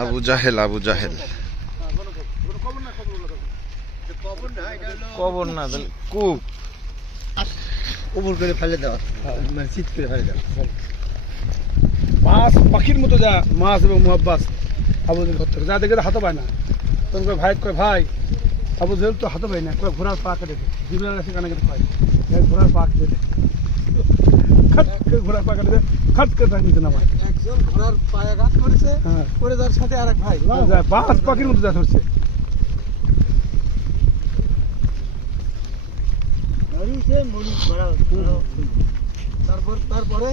আবু জাহেল আবু জাহেল। কবর না তাহলে কূপ। উপর করে ফেলে দেওয়া মানে চিত করে ফেলে দেওয়া মাছ পাখির মতো যা মাছ এবং মুহাব্বাস আবু জেল ঘর থেকে যা দেখে তো হাতে পায় না। তখন কয় ভাই কয় ভাই আবু জেল তো হাতে পায় না। কয় ঘোড়ার পা কেটে কানে কেটে পায়। ঘোড়ার পা কেটে খাট করে ঘোড়ার পা কেটে খাট করে তাকে নিচে নামায়। একজন ঘোড়ার পায়ে আঘাত করেছে হ্যাঁ। করে তার সাথে আর এক ভাই যা পাখির মতো যা ধরছে। তারপর তারপরে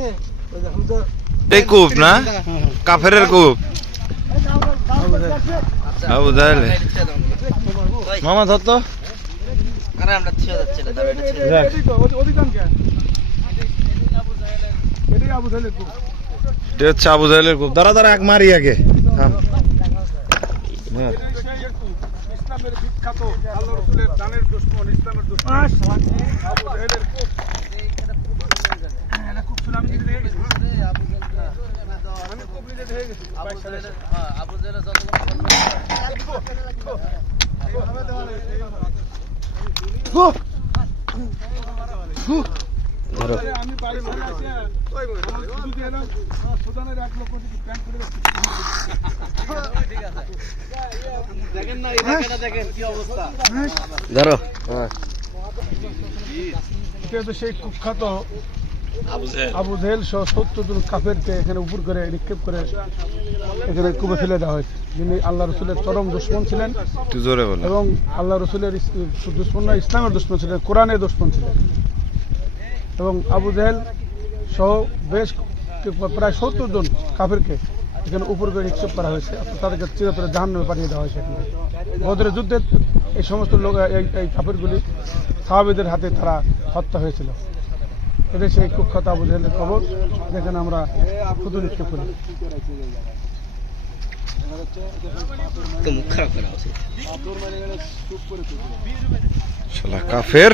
ওই যে হুজুর এই কূপ না? হ্যাঁ হ্যাঁ। কূপ। আবু জাহেল। মামা ধর তো ওদি- এটা হচ্ছে আবু জাহেলের কূপ দাঁড়া দাঁড়া এক মারি আগে। থাম। ধরো। ধরো। সেই কুখ্যাত আবু জেহেল সহ সত্তর কাফেরকে এখানে উপর করে নিক্ষেপ করে এখানে কুবে ফেলে দেওয়া হয়েছে। যিনি আল্লাহ রসুলের চরম দুশ্মন ছিলেন এবং আল্লাহ রসুলের দুশ্মন না ইসলামের দুশ্মন ছিলেন কোরআনের দুশ্মন ছিলেন। এবং আবু জেহেল সহ বেশ প্রায় সত্তর জন কাফেরকে এখানে উপর করে নিক্ষেপ করা হয়েছে। অর্থাৎ তাদেরকে চিরতরে জাহান নামে পাঠিয়ে দেওয়া হয়েছে এখানে। বদরের যুদ্ধে এই সমস্ত লোক, এই কাফেরগুলি সাহাবিদের হাতে তারা হত্যা হয়েছিল। এটা সেই কুখ্যাত আবু জেহেলের খবর যেখানে আমরা শুধু নিক্ষেপ করি। কাফের।